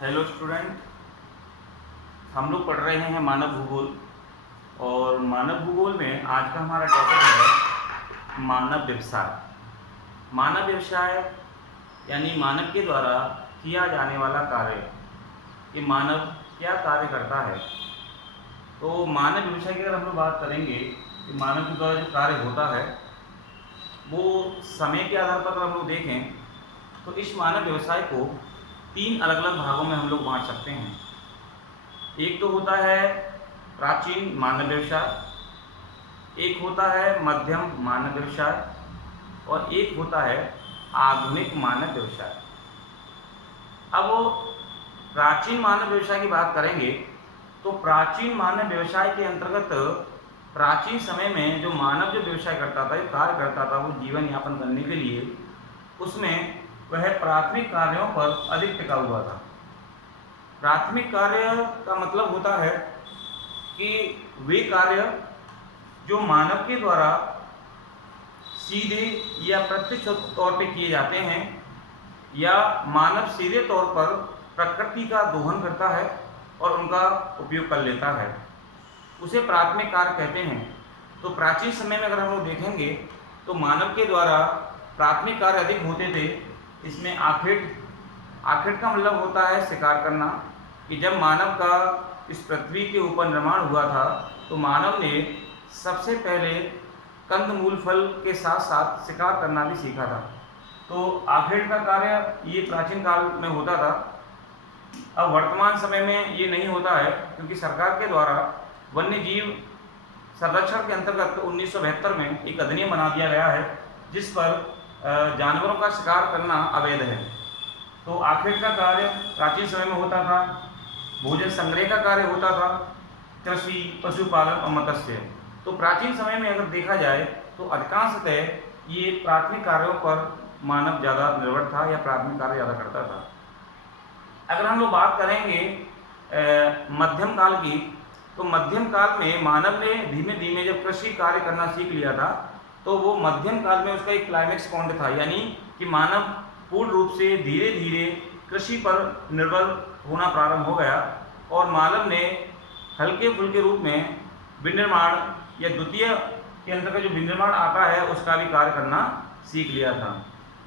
Hello student, हम लोग पढ़ रहे हैं मानव भूगोल। और मानव भूगोल में आज का हमारा टॉपिक है मानव व्यवसाय। मानव व्यवसाय यानी मानव के द्वारा किया जाने वाला कार्य, कि मानव क्या कार्य करता है। तो मानव व्यवसाय की अगर हम लोग बात करेंगे कि मानव के द्वारा जो कार्य होता है वो समय के आधार पर अगर हम लोग देखें तो इस मानव व्यवसाय को 3 अलग अलग भागों में हम लोग बांट सकते हैं। एक तो होता है प्राचीन मानव व्यवसाय, एक होता है मध्यम मानव व्यवसाय और एक होता है आधुनिक मानव व्यवसाय। अब वो प्राचीन मानव व्यवसाय की बात करेंगे तो प्राचीन मानव व्यवसाय के अंतर्गत प्राचीन समय में जो मानव जो व्यवसाय करता था, कार्य करता था, वो जीवन यापन करने के लिए उसमें वह प्राथमिक कार्यों पर अधिक टिका हुआ था। प्राथमिक कार्य का मतलब होता है कि वे कार्य जो मानव के द्वारा सीधे या प्रत्यक्ष तौर पे किए जाते हैं, या मानव सीधे तौर पर प्रकृति का दोहन करता है और उनका उपयोग कर लेता है, उसे प्राथमिक कार्य कहते हैं। तो प्राचीन समय में अगर हम लोग देखेंगे तो मानव के द्वारा प्राथमिक कार्य अधिक होते थे। इसमें आखेट का मतलब होता है शिकार करना, कि जब मानव का इस पृथ्वी के ऊपर निर्माण हुआ था तो मानव ने सबसे पहले कंदमूल फल के साथ साथ शिकार करना भी सीखा था। तो आखेट का कार्य ये प्राचीन काल में होता था। अब वर्तमान समय में ये नहीं होता है, क्योंकि सरकार के द्वारा वन्य जीव संरक्षण के अंतर्गत 1972 में एक अधिनियम बना दिया गया है जिस पर जानवरों का शिकार करना अवैध है। तो आखेट का कार्य प्राचीन समय में होता था। भोजन संग्रह का कार्य होता था, कृषि, पशुपालन और मत्स्य। तो प्राचीन समय में अगर देखा जाए तो अधिकांशतः ये प्राथमिक कार्यों पर मानव ज़्यादा निर्भर था या प्राथमिक कार्य ज़्यादा करता था। अगर हम लोग बात करेंगे मध्यम काल की, तो मध्यम काल में मानव ने धीमे धीमे जब कृषि कार्य करना सीख लिया था तो वो मध्यम काल में उसका एक क्लाइमेक्स पॉइंट था, यानी कि मानव पूर्ण रूप से धीरे धीरे कृषि पर निर्भर होना प्रारंभ हो गया और मानव ने हल्के फुल्के रूप में विनिर्माण या द्वितीय के अंतर्गत जो विनिर्माण आता है उसका भी कार्य करना सीख लिया था।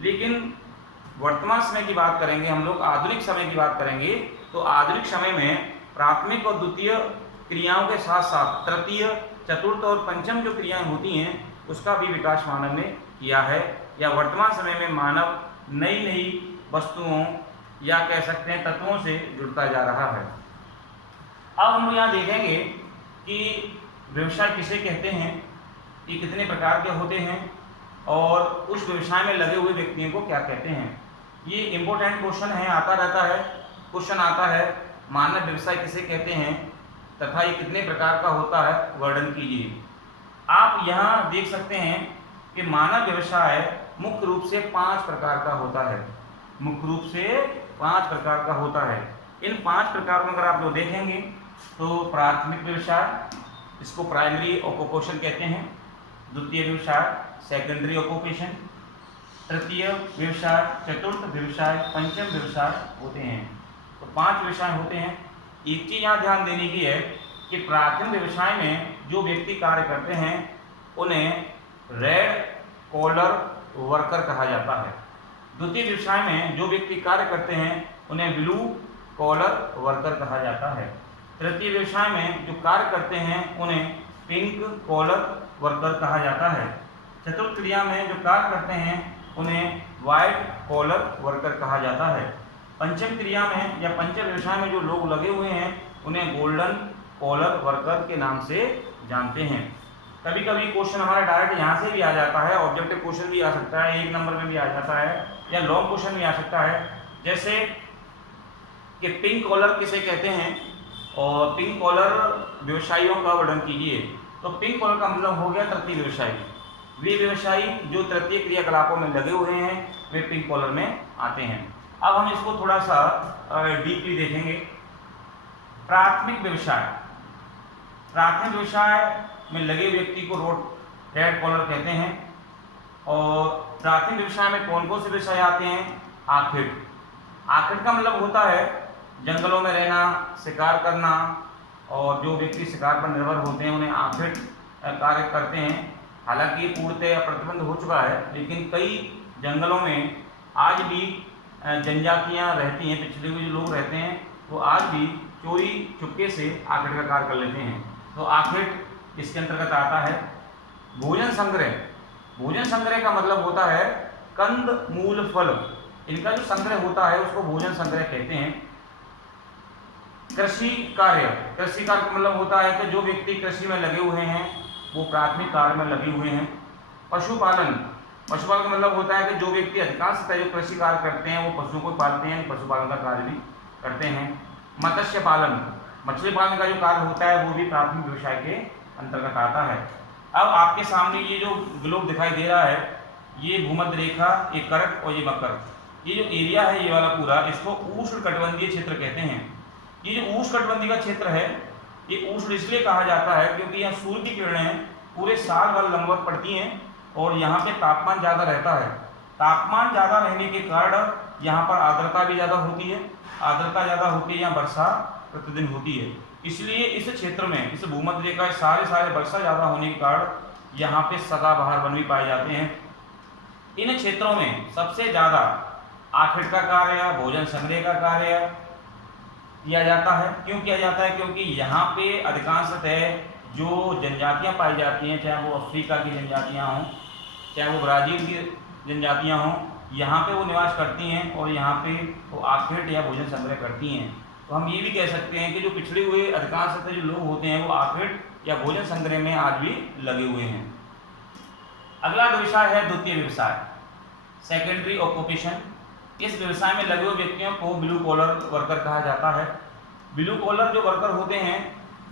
लेकिन वर्तमान समय की बात करेंगे हम लोग, आधुनिक समय की बात करेंगे तो आधुनिक समय में प्राथमिक और द्वितीय क्रियाओं के साथ साथ तृतीय, चतुर्थ और पंचम जो क्रियाएं होती हैं उसका भी विकास मानव ने किया है। या वर्तमान समय में मानव नई नई वस्तुओं या कह सकते हैं तत्वों से जुड़ता जा रहा है। अब हम यहाँ देखेंगे कि व्यवसाय किसे कहते हैं, ये कितने प्रकार के होते हैं और उस व्यवसाय में लगे हुए व्यक्तियों को क्या कहते हैं। ये इम्पोर्टेंट क्वेश्चन है, आता रहता है, क्वेश्चन आता है मानव व्यवसाय किसे कहते हैं तथा ये कितने प्रकार का होता है, वर्णन कीजिए। आप यहाँ देख सकते हैं कि मानव व्यवसाय मुख्य रूप से 5 प्रकार का होता है। मुख्य रूप से 5 प्रकार का होता है। इन 5 प्रकार में अगर आप लोग देखेंगे तो प्राथमिक व्यवसाय, इसको प्राइमरी ऑक्यूपेशन कहते हैं। द्वितीय व्यवसाय सेकेंडरी ऑक्यूपेशन, तृतीय व्यवसाय, चतुर्थ व्यवसाय, पंचम व्यवसाय होते हैं। तो 5 व्यवसाय होते हैं। एक चीज यहाँ ध्यान देने की है कि प्राथमिक व्यवसाय में जो व्यक्ति कार्य करते हैं उन्हें रेड कॉलर वर्कर कहा जाता है। द्वितीय व्यवसाय में जो व्यक्ति कार्य करते हैं उन्हें ब्लू कॉलर वर्कर कहा जाता है। तृतीय व्यवसाय में जो कार्य करते हैं उन्हें पिंक कॉलर वर्कर कहा जाता है। चतुर्थ क्रिया में जो कार्य करते हैं उन्हें वाइट कॉलर वर्कर कहा जाता है। पंचम क्रिया में या पंचम व्यवसाय में जो लोग लगे हुए हैं उन्हें गोल्डन कॉलर वर्कर के नाम से जानते हैं। कभी कभी क्वेश्चन हमारा डायरेक्ट यहाँ से भी आ जाता है, ऑब्जेक्टिव क्वेश्चन भी आ सकता है, 1 नंबर में भी आ जाता है या लॉन्ग क्वेश्चन भी आ सकता है। जैसे कि पिंक कॉलर किसे कहते हैं और पिंक कॉलर व्यवसायियों का वर्णन कीजिए। तो पिंक कॉलर का मतलब हो गया तृतीय व्यवसायी। वे व्यवसायी जो तृतीय क्रियाकलापों में लगे हुए हैं वे पिंक कॉलर में आते हैं। अब हम इसको थोड़ा सा डीपली देखेंगे। प्राथमिक व्यवसाय, प्राथमिक व्यवसाय में लगे व्यक्ति को रेड कॉलर कहते हैं। और प्राथमिक व्यवसाय में कौन कौन से व्यवसाय आते हैं? आखेट। आखेट का मतलब होता है जंगलों में रहना, शिकार करना, और जो व्यक्ति शिकार पर निर्भर होते हैं उन्हें आफिट कार्य करते हैं। हालांकि पूर्णतः प्रतिबंध हो चुका है, लेकिन कई जंगलों में आज भी जनजातियां रहती हैं, पिछड़े हुए जो लोग रहते हैं वो आज भी चोरी चुपके से आखिट का कार्य कर लेते हैं। तो आखिट इसके अंतर्गत आता है। भोजन संग्रह, भोजन संग्रह का मतलब होता है कंद मूल फल, इनका जो संग्रह होता है उसको भोजन संग्रह कहते हैं। कृषि कार्य, कृषि कार्य का मतलब होता है कि जो व्यक्ति कृषि में लगे हुए हैं वो प्राथमिक कार्य में लगे हुए हैं। पशुपालन, पशुपालन का मतलब होता है कि जो व्यक्ति अधिकांशतः जो कृषि कार्य करते हैं वो पशुओं को पालते हैं, पशुपालन का कार्य भी करते हैं। मत्स्य पालन, मछली पालन का जो कार्य होता है वो भी प्राथमिक व्यवसाय के अंतर्गत आता है। अब आपके सामने ये जो ग्लोब दिखाई दे रहा है, ये भूमध्य रेखा, ये कर्क और ये मकर, ये जो एरिया है ये वाला पूरा, इसको उष्णकटिबंधीय क्षेत्र कहते हैं। ये जो उष्णकटिबंधीय का क्षेत्र है ये उष्ण इसलिए कहा जाता है क्योंकि यहाँ सूर्य की किरणें पूरे साल भर लंबवत पड़ती हैं और यहाँ पे तापमान ज़्यादा रहता है। तापमान ज़्यादा रहने के कारण यहाँ पर आर्द्रता भी ज़्यादा होती है, आर्द्रता ज़्यादा होती है, यहाँ वर्षा प्रतिदिन होती है। इसलिए इस क्षेत्र में, इस भूमध्य रेखा सारे वर्षा ज़्यादा होने के कारण यहाँ पे सदाबहार वन भी पाए जाते हैं। इन क्षेत्रों में सबसे ज़्यादा आखिट का कार्य, भोजन संग्रह का कार्य किया जाता है। क्यों किया जाता है? क्योंकि यहाँ पे अधिकांशतः जो जनजातियाँ पाई जाती हैं, चाहे वो अफ्रीका की जनजातियाँ हों, चाहे वो ब्राज़ील की जनजातियाँ हों, यहाँ पे वो निवास करती हैं और यहाँ पे वो आखिट या भोजन संग्रह करती हैं। तो हम ये भी कह सकते हैं कि जो पिछड़े हुए अधिकांशतः जो लोग होते हैं वो आखिट या भोजन संग्रह में आज भी लगे हुए हैं। अगला व्यवसाय है द्वितीय व्यवसाय, सेकेंडरी ऑक्यूपेशन। इस व्यवसाय में लगे हुए व्यक्तियों को ब्लू कॉलर वर्कर कहा जाता है। ब्लू कॉलर जो वर्कर होते हैं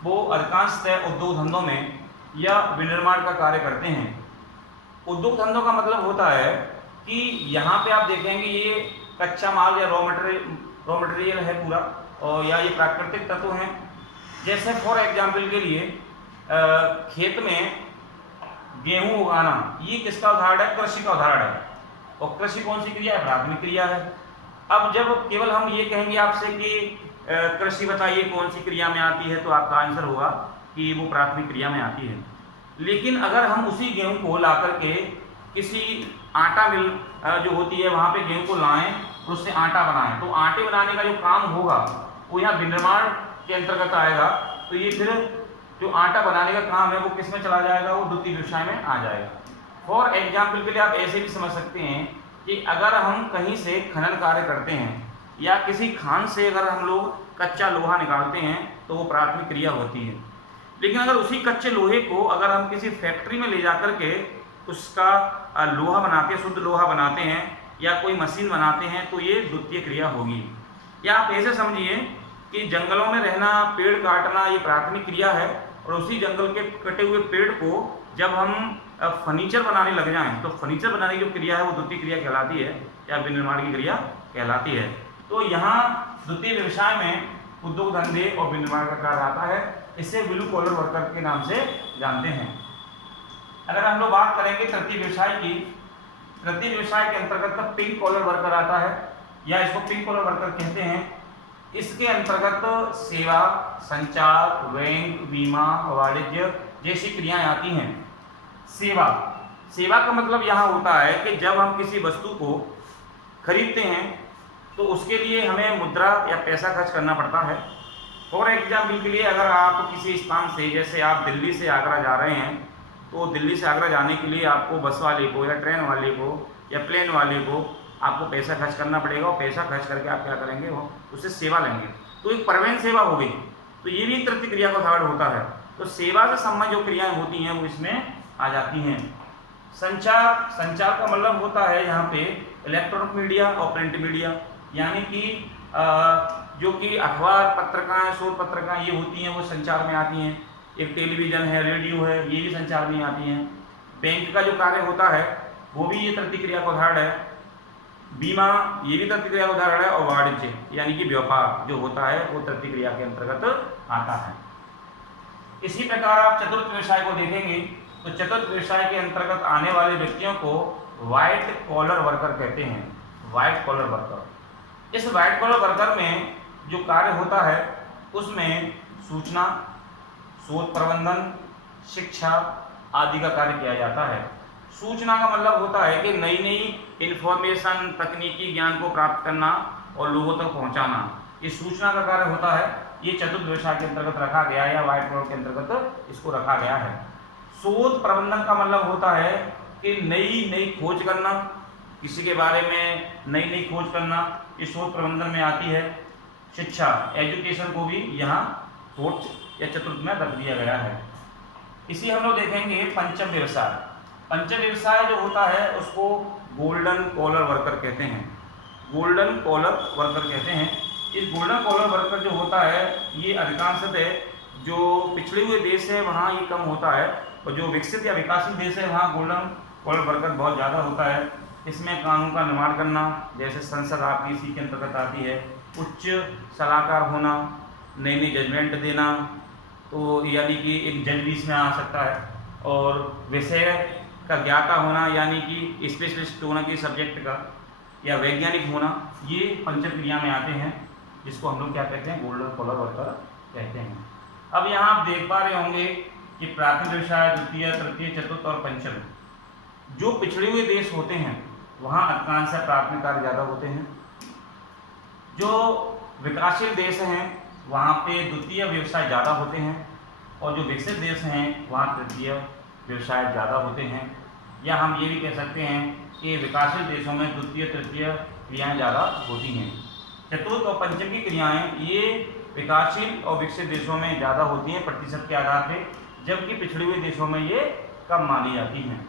वो अधिकांशतः उद्योग धंधों में या विनिर्माण का कार्य करते हैं। उद्योग धंधों का मतलब होता है कि यहाँ पे आप देखेंगे ये कच्चा माल या रॉ मटेरियल है पूरा, और या ये प्राकृतिक तत्व हैं। जैसे फॉर एग्जाम्पल के लिए खेत में गेहूं उगाना, ये किसका उदाहरण है? कृषि का उदाहरण है। और कृषि कौन सी क्रिया है? प्राथमिक क्रिया है। अब जब केवल हम ये कहेंगे आपसे कि कृषि बताइए कौन सी क्रिया में आती है, तो आपका आंसर होगा कि वो प्राथमिक क्रिया में आती है। लेकिन अगर हम उसी गेहूं को ला करके किसी आटा मिल जो होती है वहाँ पे गेहूं को लाएं और उससे आटा बनाएं, तो आटे बनाने का जो काम होगा वो यहाँ विनिर्माण के अंतर्गत आएगा। तो ये फिर जो आटा बनाने का काम है वो किस में चला जाएगा? वो द्वितीय व्यवसाय में आ जाएगा। फॉर एग्जाम्पल के लिए आप ऐसे भी समझ सकते हैं कि अगर हम कहीं से खनन कार्य करते हैं या किसी खान से अगर हम लोग कच्चा लोहा निकालते हैं तो वो प्राथमिक क्रिया होती है। लेकिन अगर उसी कच्चे लोहे को अगर हम किसी फैक्ट्री में ले जा कर के उसका लोहा बनाते हैं, शुद्ध लोहा बनाते हैं या कोई मशीन बनाते हैं, तो ये द्वितीय क्रिया होगी। या आप ऐसे समझिए कि जंगलों में रहना, पेड़ काटना ये प्राथमिक क्रिया है, और उसी जंगल के कटे हुए पेड़ को जब हम फर्नीचर बनाने लग जाएं तो फर्नीचर बनाने की जो क्रिया है वो द्वितीय क्रिया कहलाती है या विनिर्माण की क्रिया कहलाती है। तो यहाँ द्वितीय व्यवसाय में उद्योग धंधे और विनिर्माण का कार्य आता है। इसे ब्लू कॉलर वर्कर के नाम से जानते हैं। अगर हम लोग बात करेंगे तृतीय व्यवसाय की, तृतीय व्यवसाय के अंतर्गत पिंक कॉलर वर्कर आता है या इसको पिंक कॉलर वर्कर कहते हैं। इसके अंतर्गत सेवा, संचार, बैंक, बीमा, वाणिज्य जैसी क्रियाएं आती हैं। सेवा, सेवा का मतलब यहाँ होता है कि जब हम किसी वस्तु को खरीदते हैं तो उसके लिए हमें मुद्रा या पैसा खर्च करना पड़ता है। फॉर एग्जाम्पल के लिए अगर आप किसी स्थान से, जैसे आप दिल्ली से आगरा जा रहे हैं, तो दिल्ली से आगरा जाने के लिए आपको बस वाले को या ट्रेन वाले को या प्लेन वाले को आपको पैसा खर्च करना पड़ेगा, और पैसा खर्च करके आप क्या करेंगे? वो उससे सेवा लेंगे। तो एक परिवहन सेवा हो गई, तो ये भी तृतीय क्रिया का उदाहरण होता है। तो सेवा से संबंधित जो क्रियाएं होती हैं वो इसमें आ जाती हैं। संचार, संचार का मतलब होता है यहाँ पे इलेक्ट्रॉनिक मीडिया और प्रिंट मीडिया, यानी कि जो कि अखबार पत्रिकाएं, शोध पत्रिकाएं ये होती हैं वो संचार में आती हैं। एक टेलीविज़न है, रेडियो है, ये भी संचार में आती हैं। बैंक का जो कार्य होता है वो भी ये तृतीय क्रिया का उदाहरण है। बीमा ये भी तृतीय क्रिया का उदाहरण है। और वाणिज्य यानी कि व्यापार जो होता है वो तृतीय क्रिया के अंतर्गत आता है। इसी प्रकार आप चतुर्थ व्यवसाय को देखेंगे तो चतुर्थ व्यवसाय के अंतर्गत आने वाले व्यक्तियों को व्हाइट कॉलर वर्कर कहते हैं। व्हाइट कॉलर वर्कर, इस व्हाइट कॉलर वर्कर में जो कार्य होता है उसमें सूचना, शोध प्रबंधन, शिक्षा आदि का कार्य किया जाता है। सूचना का मतलब होता है कि नई नई इंफॉर्मेशन, तकनीकी ज्ञान को प्राप्त करना और लोगों तक पहुंचाना, ये सूचना का कार्य होता है। ये चतुर्थ व्यवसाय के अंतर्गत रखा गया है या व्हाइट कॉलर के अंतर्गत इसको रखा गया है। शोध प्रबंधन का मतलब होता है कि नई नई खोज करना, किसी के बारे में नई नई खोज करना, ये शोध प्रबंधन में आती है। शिक्षा, एजुकेशन को भी यहाँ फोर्थ या चतुर्थ में रख दिया गया है। इसी हम लोग देखेंगे पंचम व्यवसाय। पंचम व्यवसाय जो होता है उसको गोल्डन कॉलर वर्कर कहते हैं। गोल्डन कॉलर वर्कर कहते हैं। इस गोल्डन कॉलर वर्कर जो होता है ये अधिकांशतः जो पिछड़े हुए देश है वहाँ ये कम होता है, और जो विकसित या विकासशील देश है वहाँ गोल्डन कॉलर वर्कर बहुत ज़्यादा होता है। इसमें कानून का निर्माण करना, जैसे संसद आपकी इसी के अंतर्गत आती है। उच्च सलाहकार होना, नई नई जजमेंट देना, तो यानी कि एक जज भी इसमें आ सकता है। और विषय का ज्ञाता होना, यानी कि स्पेशलिस्ट होना कि सब्जेक्ट का, या वैज्ञानिक होना, ये पंचम क्रिया में आते हैं, जिसको हम लोग क्या कहते हैं, गोल्डन कॉलर वर्कर कहते हैं। अब यहाँ आप देख पा रहे होंगे कि प्राथमिक व्यवसाय, द्वितीय, तृतीय, चतुर्थ और पंचम, जो पिछड़े हुए देश होते हैं वहाँ अधिकांश प्राथमिक कार्य ज़्यादा होते हैं। जो विकासशील देश हैं वहाँ पे द्वितीय व्यवसाय ज़्यादा होते हैं, और जो विकसित देश हैं वहाँ तृतीय व्यवसाय ज़्यादा होते हैं। या हम ये भी कह सकते हैं कि विकासशील देशों में द्वितीय तृतीय क्रियाएँ ज़्यादा होती हैं। चतुर्थ और पंचम की क्रियाएँ ये विकासशील और विकसित देशों में ज़्यादा होती हैं प्रतिशत के आधार पे, जबकि पिछड़े हुए देशों में ये कम मानी जाती हैं।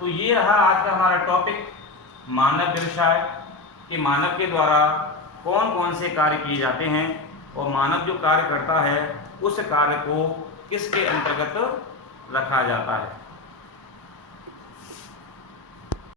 तो ये रहा आज का हमारा टॉपिक, मानव व्यवसाय कि मानव के द्वारा कौन कौन से कार्य किए जाते हैं, और मानव जो कार्य करता है उस कार्य को किसके अंतर्गत रखा जाता है।